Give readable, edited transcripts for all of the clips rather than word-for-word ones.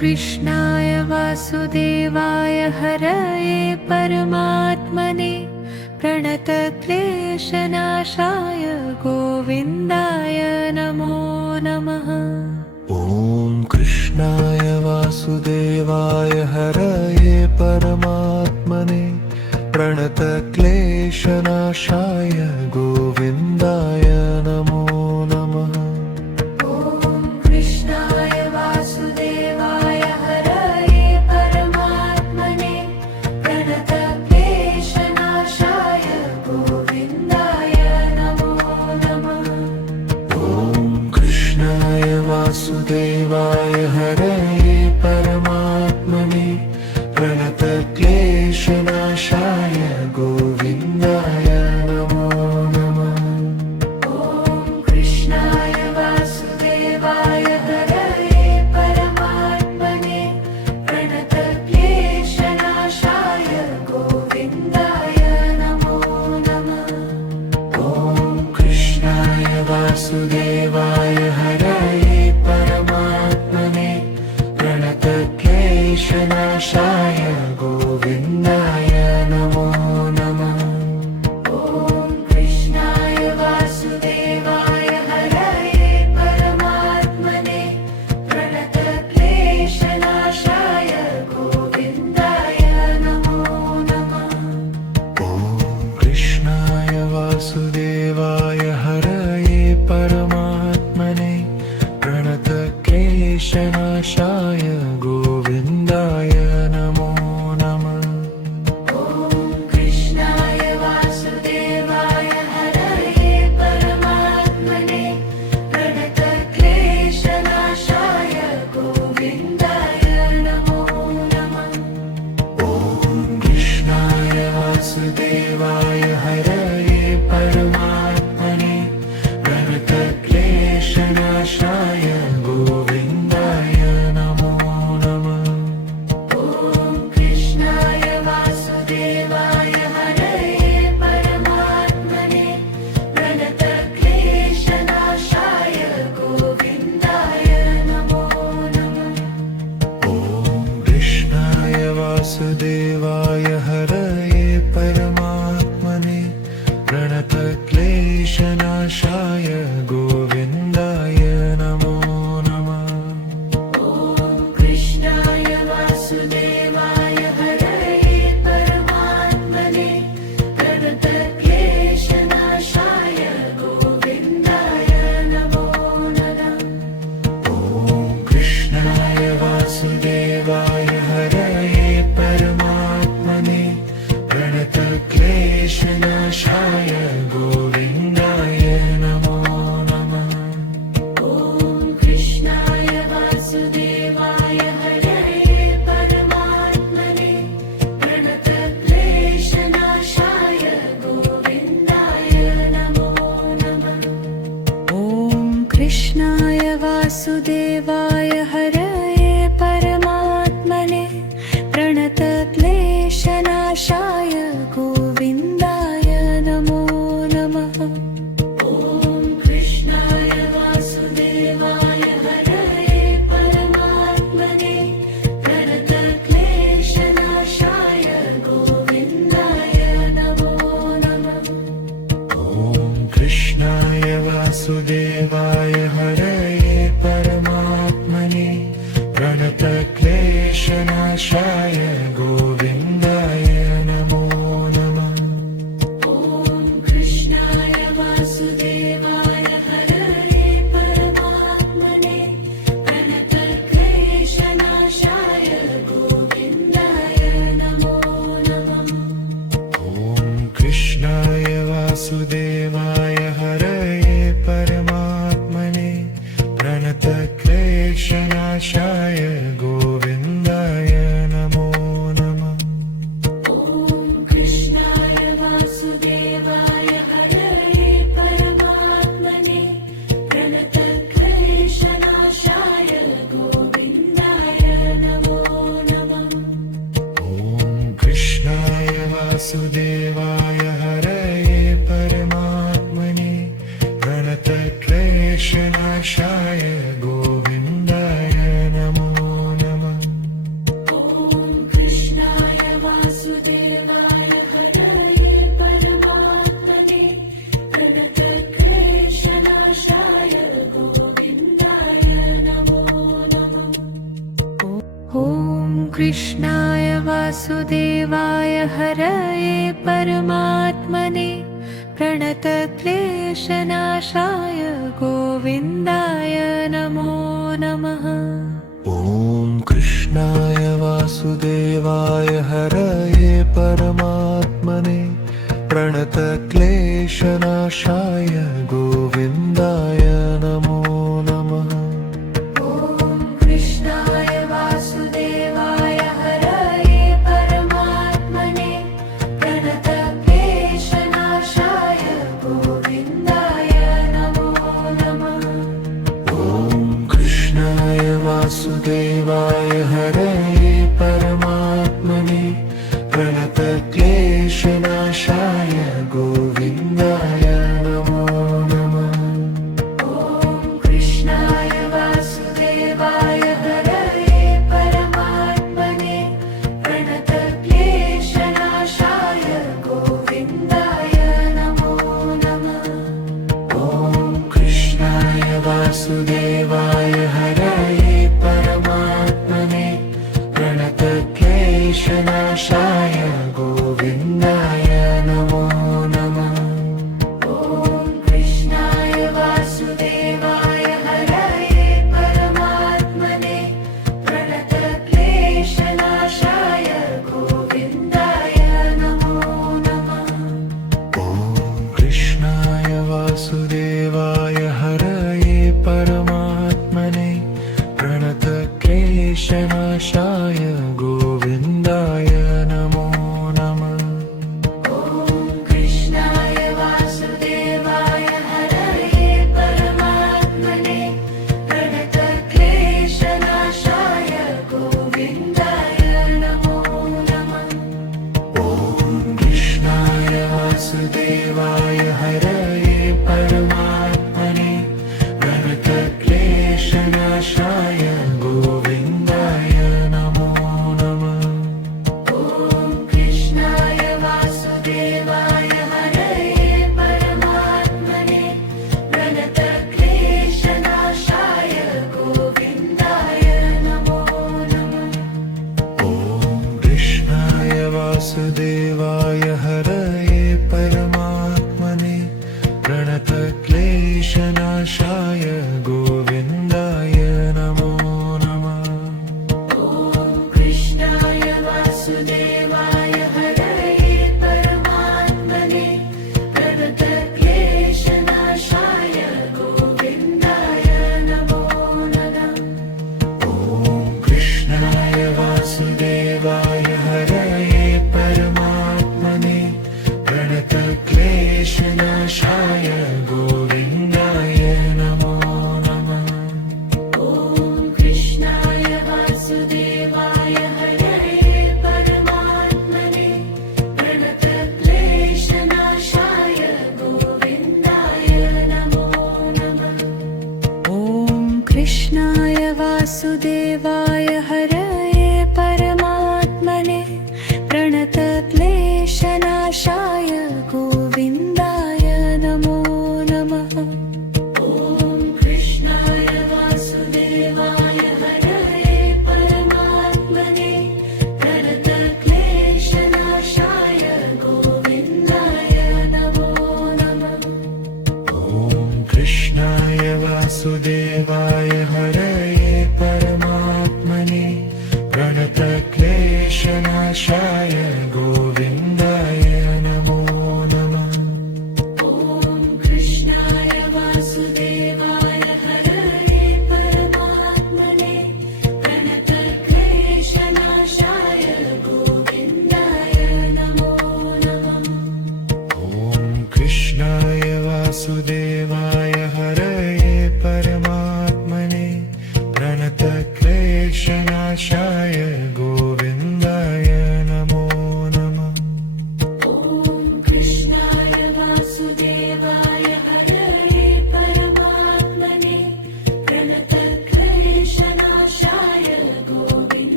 कृष्णाय वासुदेवाय हरये परमात्मने प्रणतक्लेशनाशाय गोविन्दाय नमो नमः। ॐ कृष्णाय वासुदेवाय हरये परमात्मने प्रणतक्लेशनाशाय गोविन्दाय नमो नमः। वासुदेवाय हरये परमात्मने प्रणतक्लेशनाशाय गोविन्दाय नमो नमः। ॐ कृष्णाय वासुदेवाय हरये परमात्मने प्रणतक्लेशनाशाय गोविन्दाय नमो नमः। ॐ कृष्णाय वासुदेवाय हरये परमात्मने प्रणतक्लेशनाशाय गोविन्दाय नमो नमः। ॐ कृष्णाय वासुदेवाय हरये परमात्मने प्रणतक्लेशनाशाय गोविन्दाय नमो नमः। ॐ कृष्णाय वासुदेवाय हरये परमात्मने प्रणतक्लेशनाशाय गोविन्दाय नमो नमः। ॐ कृष्णाय वासुदेवाय हरये परमात्मने प्रणतक्लेशनाशाय गोविन्दाय नमो नमः। ॐ कृष्णाय वासुदेवाय हरये परमात्मने प्रणतक्लेशनाशाय गोविन्दाय नमो नमः। ॐ कृष्णाय वासुदेवाय हरये परमात्मने प्रणतक्लेशनाशाय गोविन्दाय नमो नमः। ॐ कृष्णाय वासुदेवाय हरये परमात्मने प्रणतक्लेशनाशाय गोविन्दाय नमो नमः। ॐ कृष्णाय वासुदेवाय हरये परमात्मने प्रणतक्लेशनाशाय गोविन्दाय नमो नमः। ॐ कृष्णाय वासुदेवाय हरये परमात्मने प्रणतक्लेशनाशाय गोविन्दाय नमो नमः। ॐ कृष्णाय वासुदेवाय हरये परमात्मने प्रणतक्लेशनाशाय गोविन्दाय नमो नमः। ॐ कृष्णाय वासुदेवाय हरये परमात्मने प्रणतक्लेशनाशाय गोविन्दाय नमो नमः। ॐ कृष्णाय वासुदेवाय हरये परमात्मने प्रणतक्लेशनाशाय गोविन्दाय नमो नमः। ॐ कृष्णाय वासुदेवाय हरये परमात्मने प्रणतक्लेशनाशाय गोविन्दाय नमो नमः। ॐ कृष्णाय वासुदेवाय हरये परमात्मने प्रणतक्लेशनाशाय गोविन्दाय नमो नमः। ॐ कृष्णाय वासुदेवाय हरये परमात्मने प्रणतक्लेशनाशाय गोविन्दाय नमो नमः। ॐ कृष्णाय वासुदेवाय हरये वासुदेवाय हरये परमात्मने प्रणतक्लेशनाशाय गोविन्दाय नमो नमः। ॐ कृष्णाय वासुदेवाय हरये परमात्मने प्रणतक्लेशनाशाय गोविन्दाय नमो नमः। ॐ कृष्णाय वासुदेवाय हरये परमात्मने प्रणतक्लेशनाशाय गोविन्दाय नमो नमः। ॐ कृष्णाय वासुदेवाय हरये परमात्मने प्रणतक्लेशनाशाय गोविन्दाय नमो नमः। ॐ कृष्णाय वासुदेवाय हरये परमात्मने प्रणतक्लेशनाशाय गोविन्दाय नमो नमः। ॐ कृष्णाय वासुदेवाय हरये परमात्मने प्रणतक्लेशनाशाय गोविन्दाय नमो नमः। ॐ कृष्णाय वासुदेवाय हरये परमात्मने प्रणतक्लेशनाशाय गोविन्दाय नमो नमः। ॐ कृष्णाय वासुदेवाय हरये परमात्मने प्रणतक्लेशनाशाय गोविन्दाय नमो नमः। ॐ कृष्णाय वासुदेवाय हरये परमात्मने प्रणतक्लेशनाशाय गोविन्दाय नमो नमः। ॐ कृष्णाय वासुदेवाय हरये परमात्मने प्रणतक्लेशनाशाय गोविन्दाय नमो नमः। ॐ कृष्णाय वासुदेवाय हरये परमात्मने प्रणतक्लेशनाशाय गोविन्दाय नमो नमः। ॐ कृष्णाय वासुदेवाय हरये परमात्मने प्रणतक्लेशनाशाय गोविन्दाय नमो नमः। ॐ कृष्णाय वासुदेवाय हरये परमात्मने प्रणतक्लेशनाशाय गोविन्दाय नमो नमः। ॐ कृष्णाय वासुदेवाय हरये परमात्मने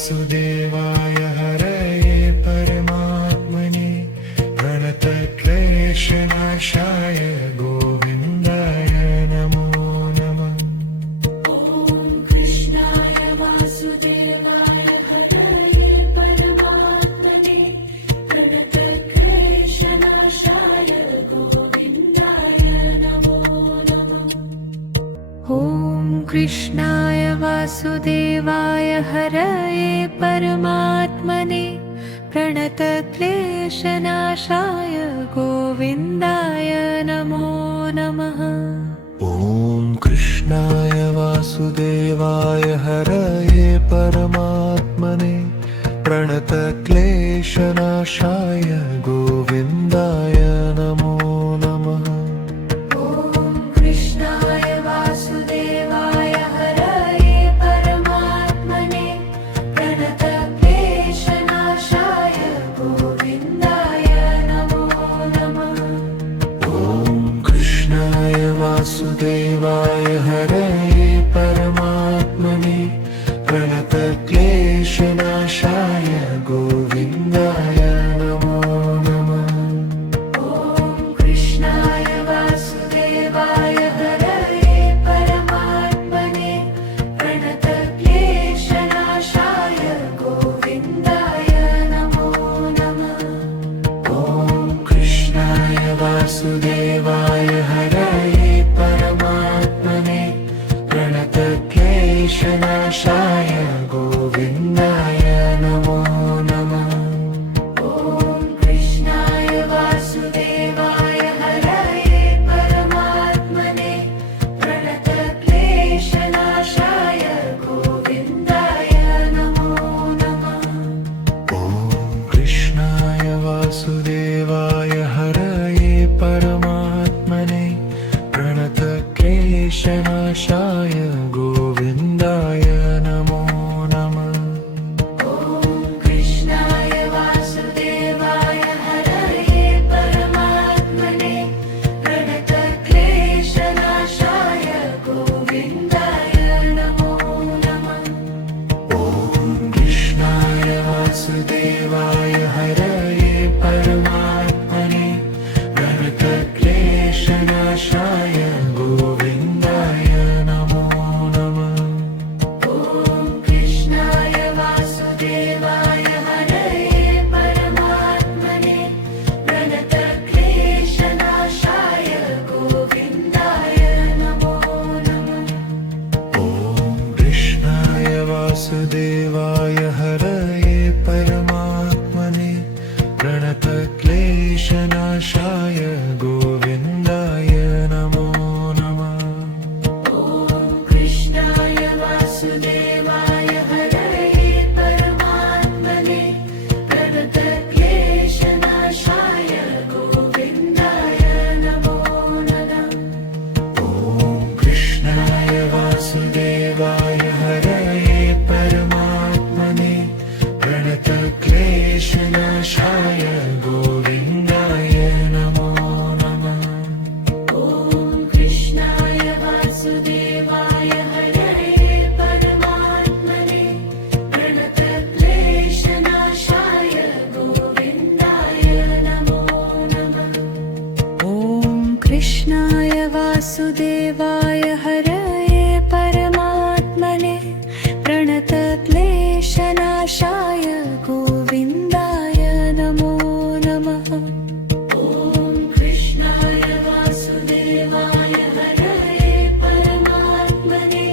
वासुदेवाय हरये परमात्मने प्रणतक्लेशनाशाय गोविन्दाय नमो नमः। ॐ कृष्णाय वासुदेवाय हरये परमात्मने प्रणतक्लेशनाशाय गोविन्दाय नमो नमः। ॐ कृष्णाय वासुदेवाय हरये परमात्मने प्रणतक्लेशनाशाय गोविन्दाय नमो नमः। ॐ कृष्णाय वासुदेवाय हरये परमात्मने प्रणतक्लेशनाशाय गोविन्दाय नमो नमः। ॐ कृष्णाय वासुदेवाय हरये परमात्मने प्रणतक्लेशनाशाय गोविन्दाय नमो नमः। ॐ कृष्णाय वासुदेवाय हरये परमात्मने प्रणतक्लेशनाशाय गोविन्दाय नमो नमः। ॐ कृष्णाय वासुदेवाय हरये परमात्मने प्रणतक्लेशनाशाय गोविन्दाय नमो नमः। ॐ कृष्णाय वासुदेवाय हरये परमात्मने प्रणतक्लेशनाशाय गोविन्दाय नमो नमः। ॐ कृष्णाय वासुदेवाय हरये परमात्मने प्रणतक्लेशनाशाय गोविन्दाय नमो नमः। ॐ कृष्णाय वासुदेवाय हरये परमात्मने प्रणतक्लेशनाशाय गोविन्दाय नमो नमः। ॐ कृष्णाय वासुदेवाय हरये परमात्मने प्रणतक्लेशनाशाय गोविन्दाय नमो नमः। ॐ कृष्णाय वासुदेवाय हरये परमात्मने प्रणतक्लेशनाशाय गोविन्दाय नमो नमः। ॐ कृष्णाय वासुदेवाय हरये परमात्मने प्रणतक्लेशनाशाय गोविन्दाय नमो नमः। ॐ कृष्णाय वासुदेवाय हरये परमात्मने प्रणतक्लेशनाशाय गोविन्दाय नमो नमः। ॐ कृष्णाय वासुदेवाय हरये परमात्मने प्रणतक्लेशनाशाय गोविन्दाय नमो नमः। ॐ कृष्णाय वासुदेवाय हरये परमात्मने प्रणतक्लेशनाशाय गोविन्दाय नमो नमः। ॐ कृष्णाय वासुदेवाय हरये परमात्मने प्रणतक्लेशनाशाय गोविन्दाय नमो नमः। ॐ कृष्णाय वासुदेवाय हरये परमात्मने प्रणतक्लेशनाशाय गोविन्दाय नमो नमः। ॐ कृष्णाय वासुदेवाय हरये परमात्मने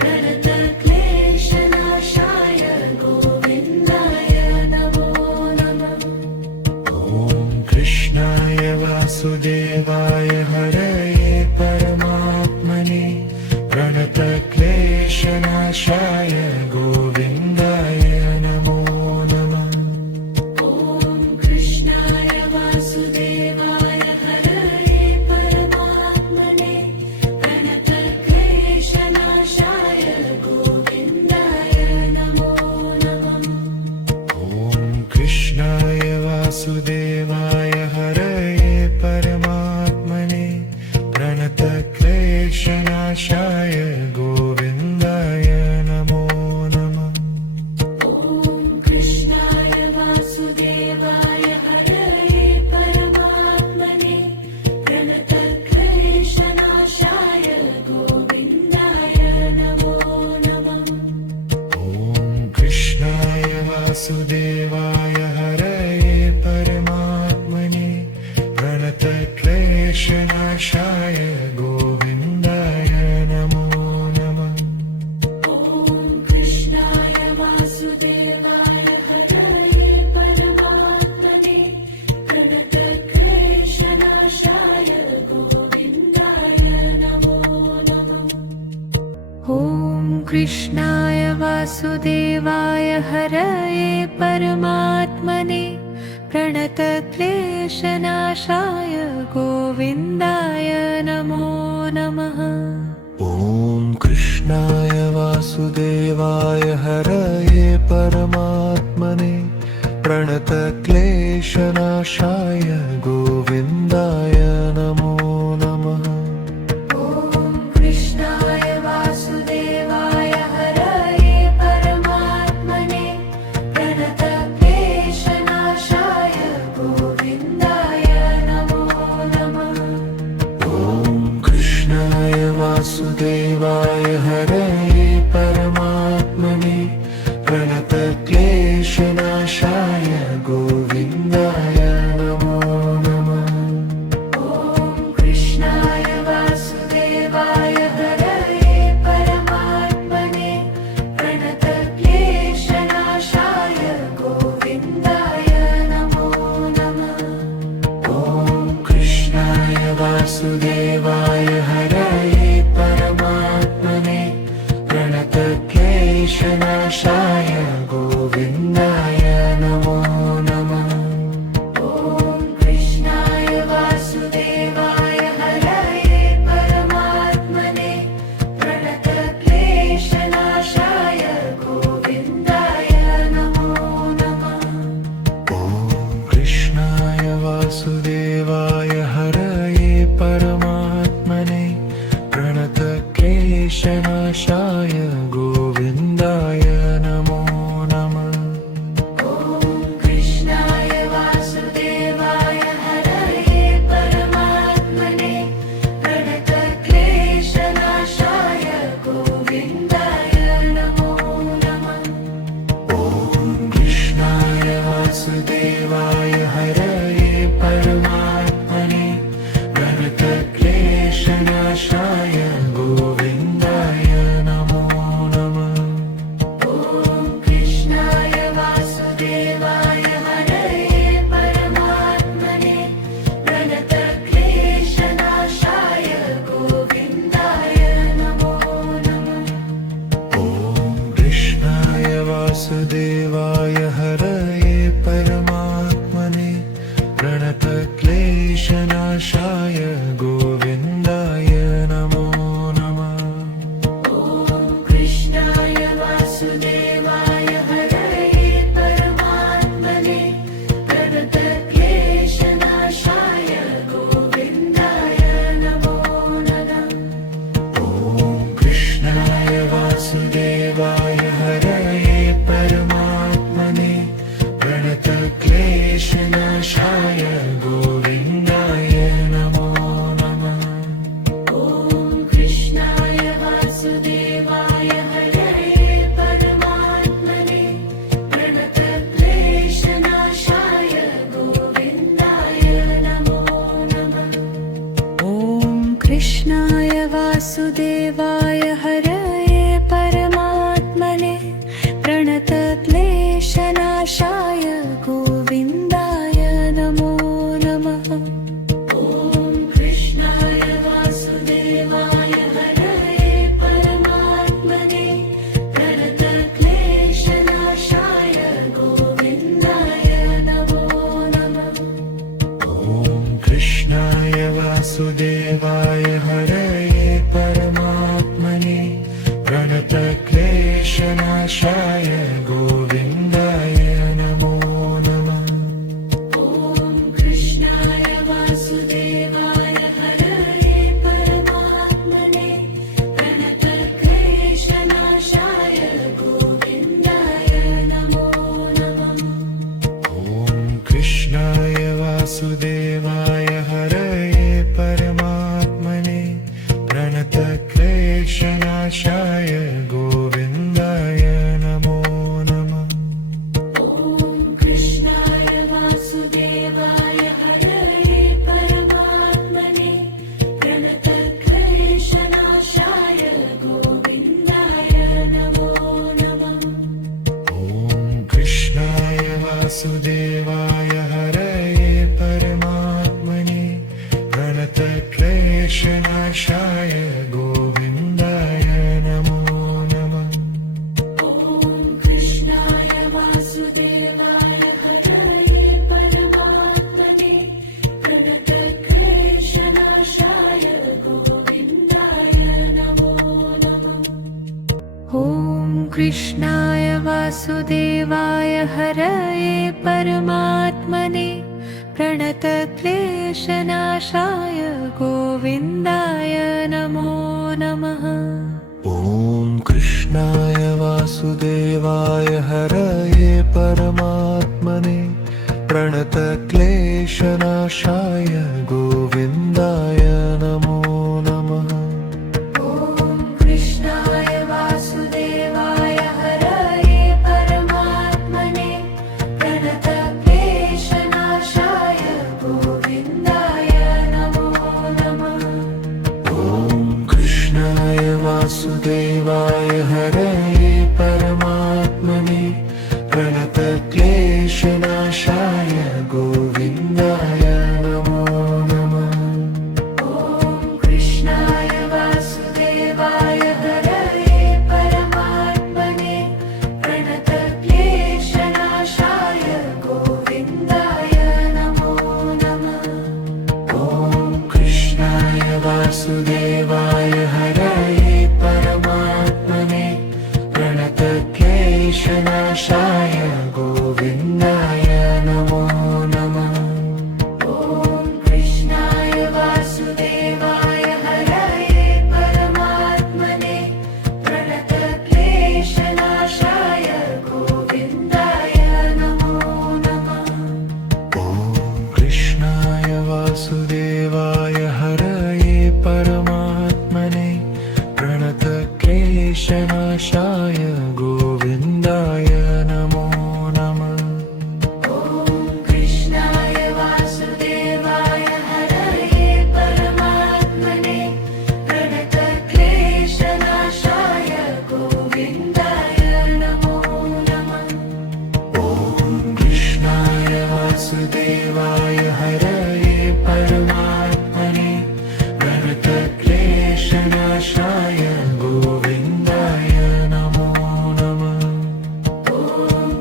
प्रणतक्लेशनाशाय गोविन्दाय नमो नमः। ॐ कृष्णाय वासुदेवाय हरये परमात्मने प्रणतक्लेशनाशाय गोविन्दाय नमो नमः। ॐ कृष्णाय वासुदेवाय हरये परमात्मने प्रणतक्लेशनाशाय गोविन्दाय नमो नमः। ॐ कृष्णाय वासुदेवाय हरये परमात्मने वासुदेवाय हरये परमात्मने प्रणतक्लेशनाशाय गोविन्दाय नमो नमः। ॐ कृष्णाय वासुदेवाय हरये परमात्मने प्रणतक्लेशनाशाय गोविन्दाय नमो नमः। ॐ कृष्णाय वासुदेवाय हरये परमात्मने प्रणतक्लेशनाशाय गोविन्दाय नमो नमः। ॐ कृष्णाय वासुदेवाय हरये परमात्मने प्रणतक्लेशनाशाय गोविन्दाय नमो नमः। ॐ कृष्णाय वासुदेवाय हरये परमात्मने प्रणतक्लेशनाशाय गोविन्दाय नमो नमः। ॐ कृष्णाय वासुदेवाय हरये परमात्मने प्रणतक्लेशनाशाय गोविन्दाय नमो नमः। ॐ कृष्णाय वासुदेवाय हरये परमात्मने प्रणतक्लेशनाशाय गोविन्दाय नमो नमः। ॐ कृष्णाय वासुदेवाय हरये परमात्मने प्रणतक्लेशनाशाय गोविन्दाय नमो नमः। ॐ कृष्णाय वासुदेवाय हरये परमात्मने प्रणतक्लेशनाशाय गोविन्दाय नमो नमः। ॐ कृष्णाय वासुदेवाय हरये परमात्मने प्रणतक्लेशनाशाय गोविन्दाय नमो नमः। ॐ कृष्णाय वासुदेवाय हरये परमात्मने प्रणतक्लेशनाशाय गोविन्दाय नमो नमः। ॐ कृष्णाय वासुदेवाय हरये परमात्मने प्रणतक्लेशनाशाय गोविन्दाय नमो नमः। ॐ कृष्णाय वासुदेवाय हरये परमात्मने प्रणतक्लेशनाशाय गोविन्दाय नमो नमः। ॐ कृष्णाय वासुदेवाय हरये परमात्मने प्रणतक्लेशनाशाय गोविन्दाय नमो नमः। ॐ कृष्णाय वासुदेवाय हरये परमात्मने प्रणतक्लेशनाशाय गोविन्दाय नमो नमः। ॐ कृष्णाय वासुदेवाय हरये परमात्मने वासुदेवाय हरये परमात्मने प्रणतक्लेशनाशाय गोविन्दाय नमो नमः। ॐ कृष्णाय वासुदेवाय हरये परमात्मने प्रणतक्लेशनाशाय गोविन्दाय नमो नमः। ॐ कृष्णाय वासुदेवाय हरये परमात्मने प्रणतक्लेशनाशाय गोविन्दाय नमो नमः। ॐ कृष्णाय वासुदेवाय हरये परमात्मने प्रणतक्लेशनाशाय गोविन्दाय नमो नमः। ॐ कृष्णाय वासुदेवाय हरये परमात्मने प्रणतक्लेशनाशाय गोविन्दाय नमो नमः। ॐ कृष्णाय वासुदेवाय हरये परमात्मने प्रणतक्लेशनाशाय गोविन्दाय नमो नमः। ॐ कृष्णाय वासुदेवाय हरये परमात्मने प्रणतक्लेशनाशाय गोविन्दाय नमो नमः। ॐ कृष्णाय वासुदेवाय हरये परमात्मने प्रणतक्लेशनाशाय गोविन्दाय नमो नमः। ॐ कृष्णाय वासुदेवाय हरये परमात्मने प्रणतक्लेशनाशाय गोविन्दाय नमो नमः। ॐ कृष्णाय वासुदेवाय हरये परमात्मने प्रणतक्लेशनाशाय गोविन्दाय नमो नमः। ॐ कृष्णाय वासुदेवाय हरये परमात्मने प्रणतक्लेशनाशाय गोविन्दाय नमो नमः। ॐ कृष्णाय वासुदेवाय हरये परमात्मने प्रणतक्लेशनाशाय गोविन्दाय नमो नमः। ॐ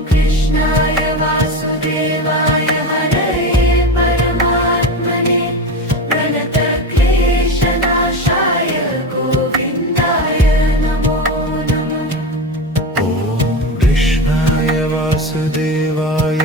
कृष्णाय वासुदेवाय हरये परमात्मने प्रणतक्लेशनाशाय गोविन्दाय नमो नमः। ॐ कृष्णाय वासुदेवाय